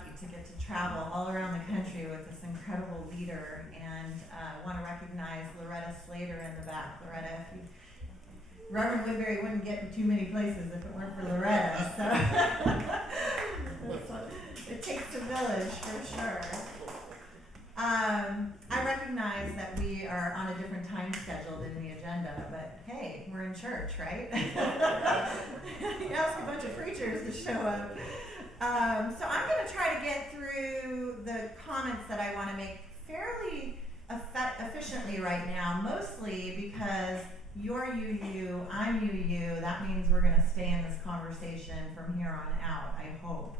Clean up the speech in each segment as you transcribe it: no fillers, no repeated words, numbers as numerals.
lucky to get to travel all around the country with this incredible leader, and want to recognize Loretta Slater in the back. Loretta, if you, Reverend Woodbury wouldn't get in too many places if it weren't for Loretta, so it takes a village for sure. I recognize that we are on a different time schedule than the agenda, but hey, we're in church, right? You ask a bunch of preachers to show up. So I'm going to try to get through the comments that I want to make fairly efficiently right now, mostly because you're you, I'm you. That means we're going to stay in this conversation from here on out, I hope.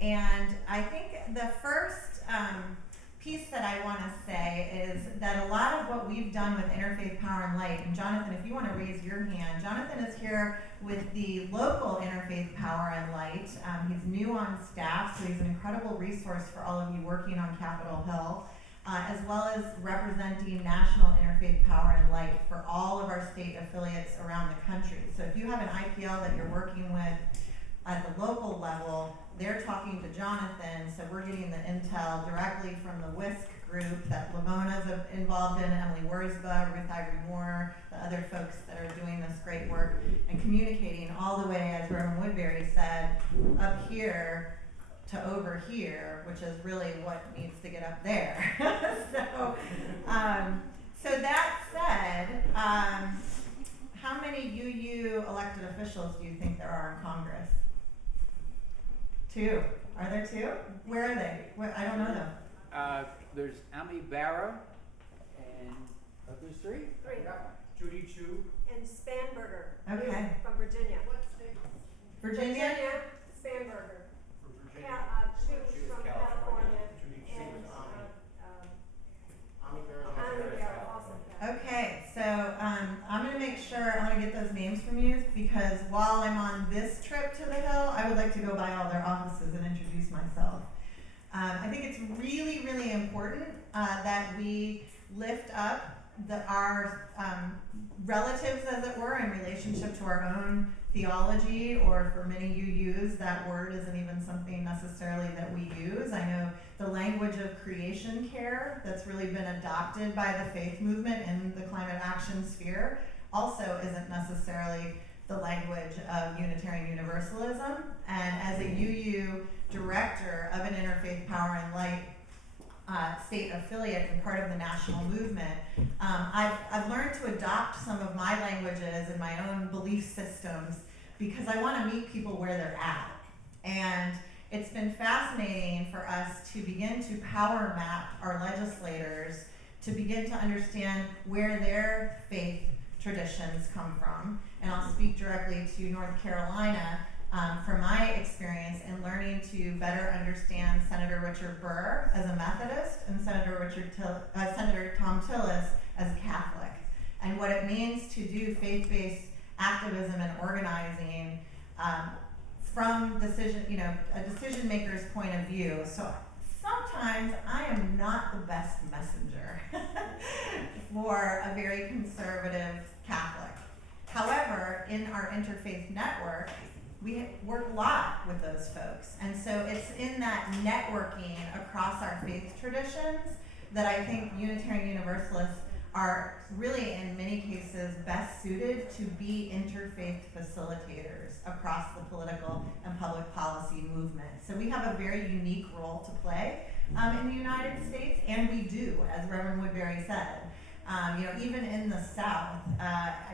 And I think the first piece that I want to say is that a lot of what we've done with Interfaith Power and Light, and Jonathan, if you want to raise your hand, Jonathan is here with the local Interfaith Power and Light. He's new on staff, so he's an incredible resource for all of you working on Capitol Hill, as well as representing National Interfaith Power and Light for all of our state affiliates around the country. So if you have an IPL that you're working with at the local level, they're talking to Jonathan, so we're getting the intel directly from the WISC group that Lamona's involved in, Emily Wurzba, Ruth Ivory Moore, the other folks that are doing this great work, and communicating all the way, as Reverend Woodbury said, up here to over here, which is really what needs to get up there. So that said, how many UU elected officials do you think there are in Congress? 2. Are there 2? Where are they? I don't know them. There's Ami Barra, and there's 3? 3. Judy Chu. And Spanberger. Okay. From Virginia. What state? Virginia? Spanberger. From Virginia. Chu from California. Judy Chu And is Ami Ami Barra also. Okay, so I'm going to make sure, I'm going to get those names from you, because while I'm on this trip to the Hill, I would like to go by all their offices and introduce myself. I think it's really, really important that we lift up our relatives, as it were, in relationship to our own theology, or for many UUs, that word isn't even something necessarily that we use. I know the language of creation care that's really been adopted by the faith movement in the climate action sphere also isn't necessarily the language of Unitarian Universalism. And as a UU director of an Interfaith Power and Light state affiliate and part of the national movement, I've learned to adopt some of my languages and my own belief systems because I want to meet people where they're at. And it's been fascinating for us to begin to power map our legislators to begin to understand where their faith traditions come from. And I'll speak directly to North Carolina from my experience in learning to better understand Senator Richard Burr as a Methodist and Senator Tom Tillis as a Catholic, and what it means to do faith-based activism and organizing from a decision maker's point of view. So sometimes I am not the best messenger for a very conservative Catholic. However, in our interfaith network, we work a lot with those folks. And so it's in that networking across our faith traditions that I think Unitarian Universalists are really, in many cases, best suited to be interfaith facilitators across the political and public policy movement. So we have a very unique role to play in the United States, and we do, as Reverend Woodbury said. Even in the South,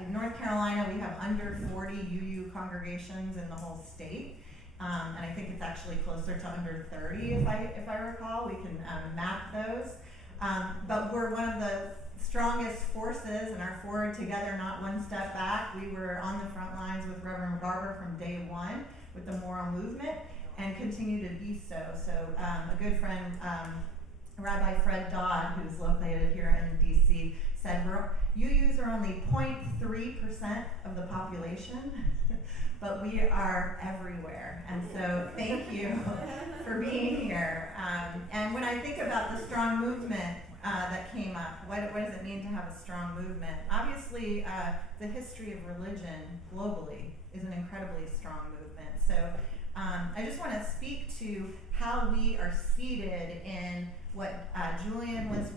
in North Carolina, we have under 40 UU congregations in the whole state, and I think it's actually closer to under 30, if I recall. We can map those, but we're one of the strongest forces and are forward together, not one step back. We were on the front lines with Reverend Barber from day one with the moral movement, and continue to be so. So a good friend, Rabbi Fred Dodd, who's located here in DC, said UUs are only 0.3% of the population, but we are everywhere. And so thank you for being here. And when I think about the strong movement that came up, what does it mean to have a strong movement? Obviously, the history of religion globally is an incredibly strong movement. So I just want to speak to how we are seated in what Julian was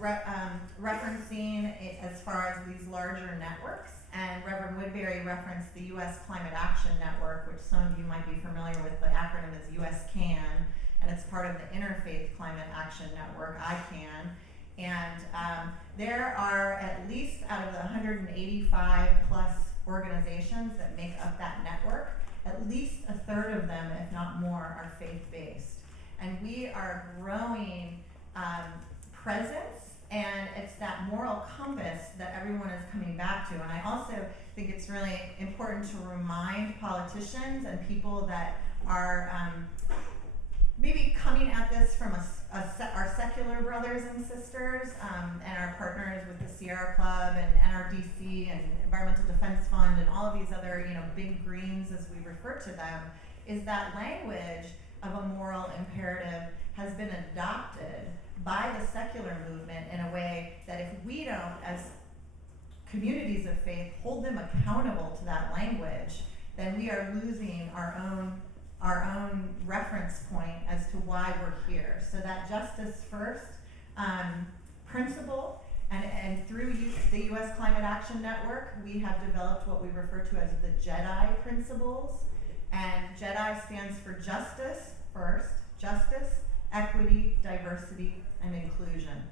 referencing as far as these larger networks, and Reverend Woodbury referenced the U.S. Climate Action Network, which some of you might be familiar with. The acronym is USCAN, and it's part of the Interfaith Climate Action Network, ICAN. And there are, at least out of the 185 plus organizations that make up that network, at least a third of them, if not more, are faith-based. And we are growing presence, and it's that moral compass that everyone is coming back to. And I also think it's really important to remind politicians and people that are maybe coming at this from our secular brothers and sisters, and our partners with the Sierra Club and NRDC and Environmental Defense Fund and all of these other, big greens as we refer to them, is that language of a moral imperative has been adopted by the secular movement in a way that if we don't, as communities of faith, hold them accountable to that language, then we are losing our own reference point as to why we're here. So that justice first principle, and through the U.S. Climate Action Network, we have developed what we refer to as the Jedi Principles. And Jedi stands for justice first, justice, equity, diversity, and inclusion.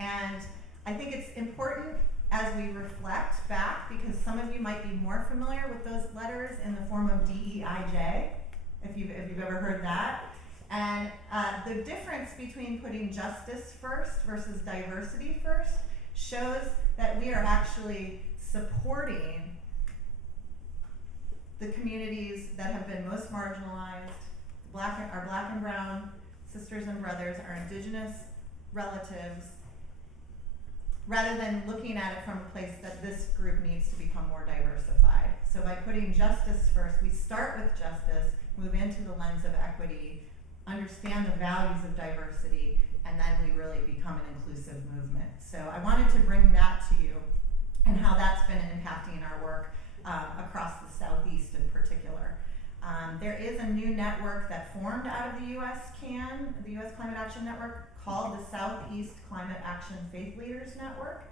And I think it's important as we reflect back, because some of you might be more familiar with those letters in the form of DEIJ, if you've ever heard that. And the difference between putting justice first versus diversity first shows that we are actually supporting the communities that have been most marginalized, our black and brown sisters and brothers, our indigenous relatives, rather than looking at it from a place that this group needs to become more diversified. So by putting justice first, we start with justice, move into the lens of equity, understand the values of diversity, and then we really become an inclusive movement. So I wanted to bring that to you and how that's been impacting our work across the Southeast in particular. There is a new network that formed out of the USCAN, the U.S. Climate Action Network, called the Southeast Climate Action Faith Leaders Network.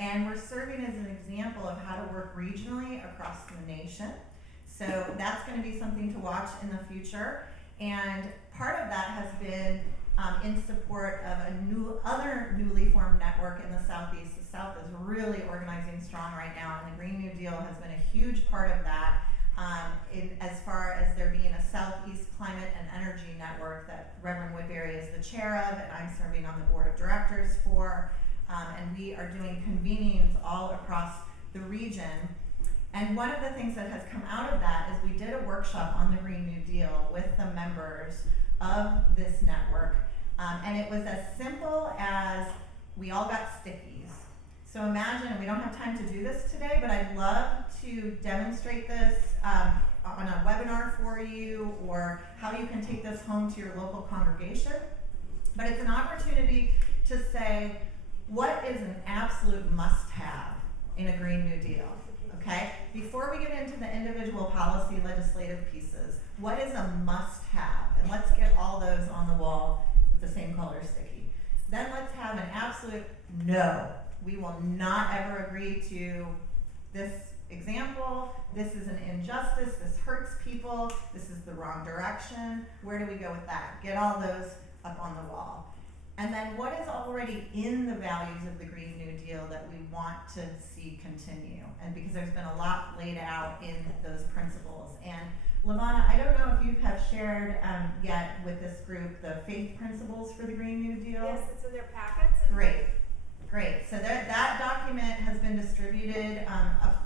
And we're serving as an example of how to work regionally across the nation. So that's going to be something to watch in the future. And part of that has been in support of other newly formed network in the Southeast. The South is really organizing strong right now, and the Green New Deal has been a huge part of that. As far as there being a Southeast Climate and Energy Network that Reverend Woodbury is the chair of, and I'm serving on the board of directors for, and we are doing convenings all across the region. And one of the things that has come out of that is we did a workshop on the Green New Deal with the members of this network, and it was as simple as we all got stickies. So imagine, and we don't have time to do this today, but I'd love to demonstrate this on a webinar for you, or how you can take this home to your local congregation. But it's an opportunity to say, what is an absolute must-have in a Green New Deal? Okay? Before we get into the individual policy legislative pieces, what is a must-have? And let's get all those on the wall with the same color sticky. Then let's have an absolute no. We will not ever agree to this example. This is an injustice. This hurts people. This is the wrong direction. Where do we go with that? Get all those up on the wall. And then what is already in the values of the Green New Deal that we want to see continue? And because there's been a lot laid out in those principles. And Lavana, I don't know if you have shared yet with this group the faith principles for the Green New Deal. Yes, it's in their packets. Great. So that document has been distributed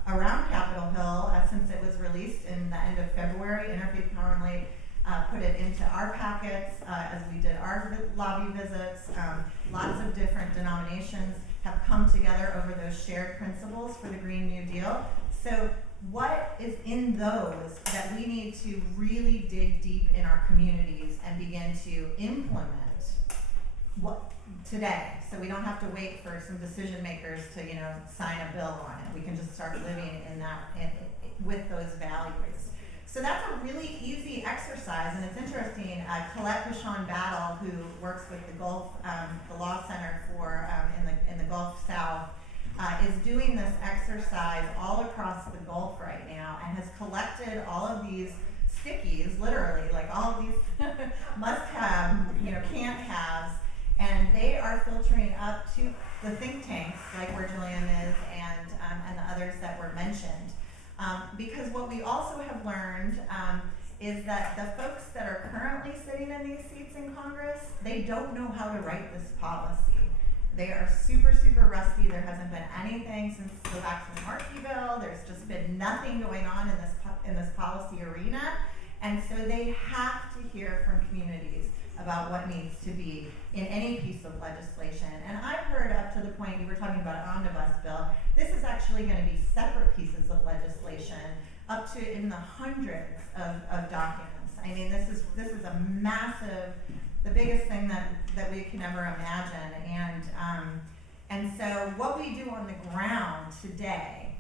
around Capitol Hill since it was released in the end of February. Interfaith Power and Light put it into our packets as we did our lobby visits. Lots of different denominations have come together over those shared principles for the Green New Deal. So what is in those that we need to really dig deep in our communities and begin to implement today, so we don't have to wait for some decision makers to sign a bill on it. We can just start living in that with those values. So that's a really easy exercise, and it's interesting. Colette Pichon Battle, who works with the Gulf, the Law Center for in the Gulf South, is doing this exercise all across the Gulf right now, and has collected all of these stickies, literally, like all of these must-have, can't-haves, and they are filtering up to the think tanks, like where Jillian is, and the others that were mentioned. Because what we also have learned is that the folks that are currently sitting in these seats in Congress, they don't know how to write this policy. They are super, super rusty. There hasn't been anything since the Waxman-Markey bill. There's just been nothing going on in this policy arena. And so they have to hear from communities about what needs to be in any piece of legislation. And I've heard up to the point you were talking about an omnibus bill, this is actually going to be separate pieces of legislation up to in the hundreds of documents. I mean, this is a massive, the biggest thing that we can ever imagine. And so what we do on the ground today,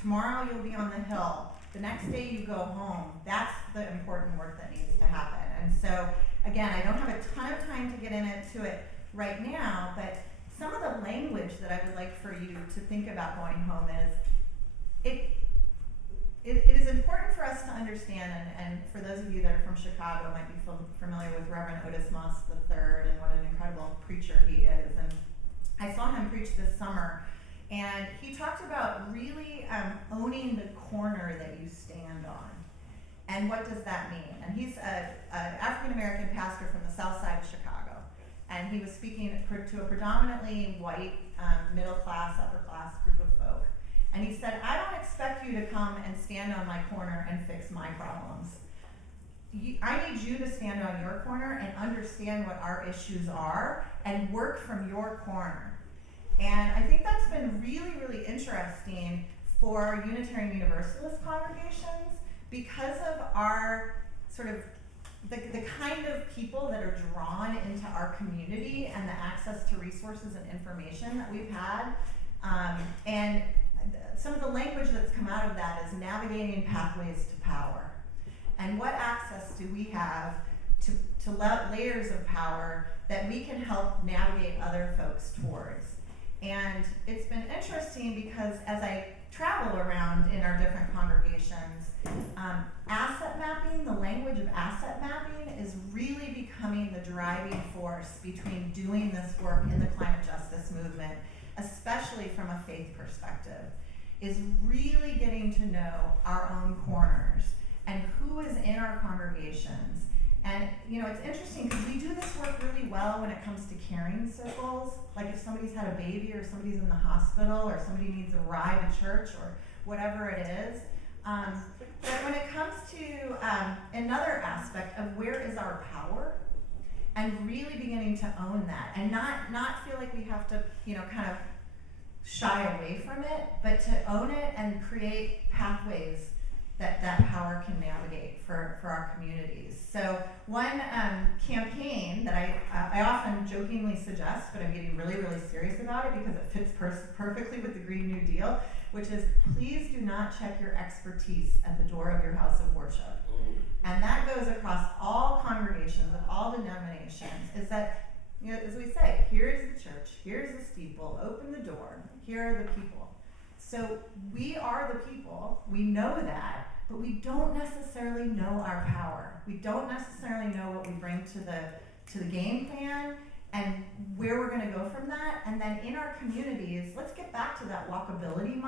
tomorrow you'll be on the Hill, the next day you go home, that's the important work that needs to happen. And so, again, I don't have a ton of time to get into it right now, but some of the language that I would like for you to think about going home is, it is important for us to understand, and for those of you that are from Chicago might be familiar with Reverend Otis Moss III and what an incredible preacher he is. And I saw him preach this summer, and he talked about really owning the corner that you stand on. And what does that mean? And he's an African-American pastor from the south side of Chicago. And he was speaking to a predominantly white, middle-class, upper-class group of folk. And he said, I don't expect you to come and stand on my corner and fix my problems. I need you to stand on your corner and understand what our issues are and work from your corner. And I think that's been really, really interesting for Unitarian Universalist congregations because of our sort of the kind of people that are drawn into our community and the access to resources and information that we've had. And some of the language that's come out of that is navigating pathways to power. And what access do we have to layers of power that we can help navigate other folks towards? And it's been interesting because as I travel around in our different congregations, asset mapping, the language of asset mapping is really becoming the driving force between doing this work in the climate justice movement, especially from a faith perspective, is really getting to know our own corners and who is in our congregations. And it's interesting because we do this work really well when it comes to caring circles, like if somebody's had a baby or somebody's in the hospital or somebody needs a ride to church or whatever it is. But when it comes to another aspect of where is our power, and really beginning to own that, and not feel like we have to, kind of shy away from it, but to own it and create pathways that power can navigate for our communities. So one campaign that I often jokingly suggest, but I'm getting really, really serious about it because it fits perfectly with the Green New Deal, which is please do not check your expertise at the door of your house of worship. And that goes across all congregations of all denominations, is that, as we say, here's the church, here's the steeple, open the door, here are the people. So we are the people, we know that, but we don't necessarily know our power. We don't necessarily know what we bring to the game plan and where we're going to go from that. And then in our communities, let's get back to that walkability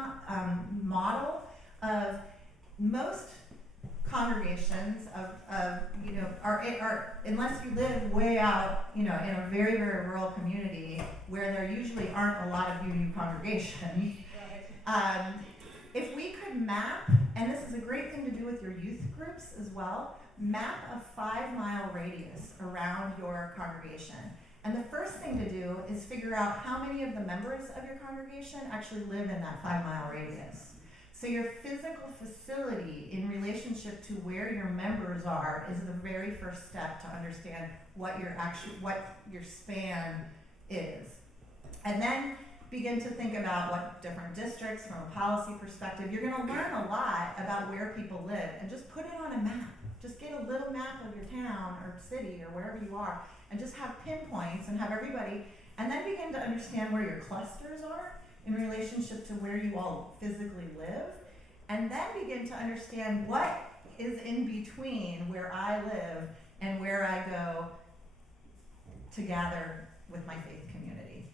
model of most congregations are unless you live way out, in a very, very rural community where there usually aren't a lot of new congregation. If we could map, and this is a great thing to do with your youth groups as well, map a 5-mile radius around your congregation. And the first thing to do is figure out how many of the members of your congregation actually live in that 5-mile radius. So your physical facility in relationship to where your members are is the very first step to understand what your span is. And then begin to think about what different districts from a policy perspective. You're going to learn a lot about where people live, and just put it on a map. Just get a little map of your town or city or wherever you are, and just have pinpoints and have everybody, and then begin to understand where your clusters are in relationship to where you all physically live, and then begin to understand what is in between where I live and where I go to gather with my faith community.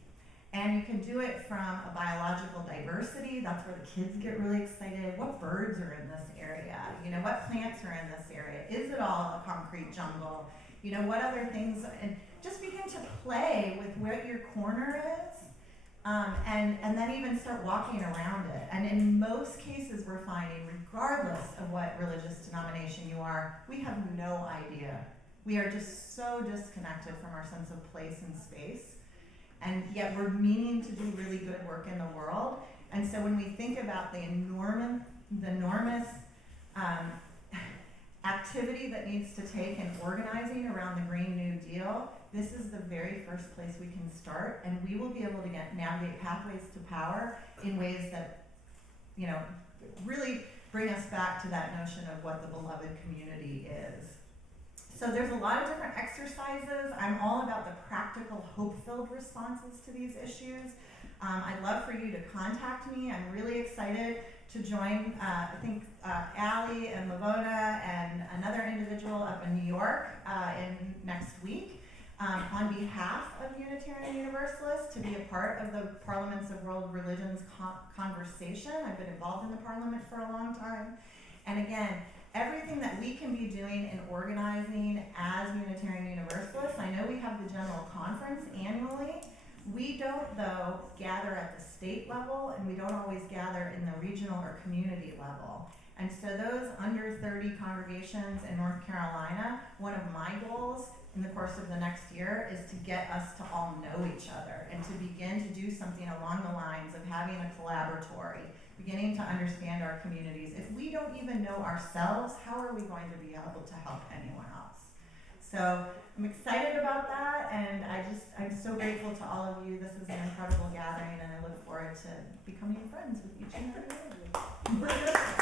And you can do it from a biological diversity. That's where the kids get really excited. What birds are in this area? You know, what plants are in this area? Is it all a concrete jungle? You know, what other things? And just begin to play with where your corner is, and then even start walking around it. And in most cases, we're finding, regardless of what religious denomination you are, we have no idea. We are just so disconnected from our sense of place and space. And yet we're meaning to do really good work in the world. And so when we think about the enormous activity that needs to take in organizing around the Green New Deal, this is the very first place we can start, and we will be able to navigate pathways to power in ways that, you know, really bring us back to that notion of what the beloved community is. So there's a lot of different exercises. I'm all about the practical, hope-filled responses to these issues. I'd love for you to contact me. I'm really excited to join, I think, Allie and Lavona and another individual up in New York in next week on behalf of Unitarian Universalists to be a part of the Parliaments of World Religions conversation. I've been involved in the Parliament for a long time. And again, everything that we can be doing in organizing as Unitarian Universalists. I know we have the General Conference annually. We don't, though, gather at the state level, and we don't always gather in the regional or community level. And so those under 30 congregations in North Carolina, one of my goals in the course of the next year is to get us to all know each other and to begin to do something along the lines of having a collaboratory, beginning to understand our communities. If we don't even know ourselves, how are we going to be able to help anyone else? So I'm excited about that, and I'm so grateful to all of you. This is an incredible gathering, and I look forward to becoming friends with each and every one of you.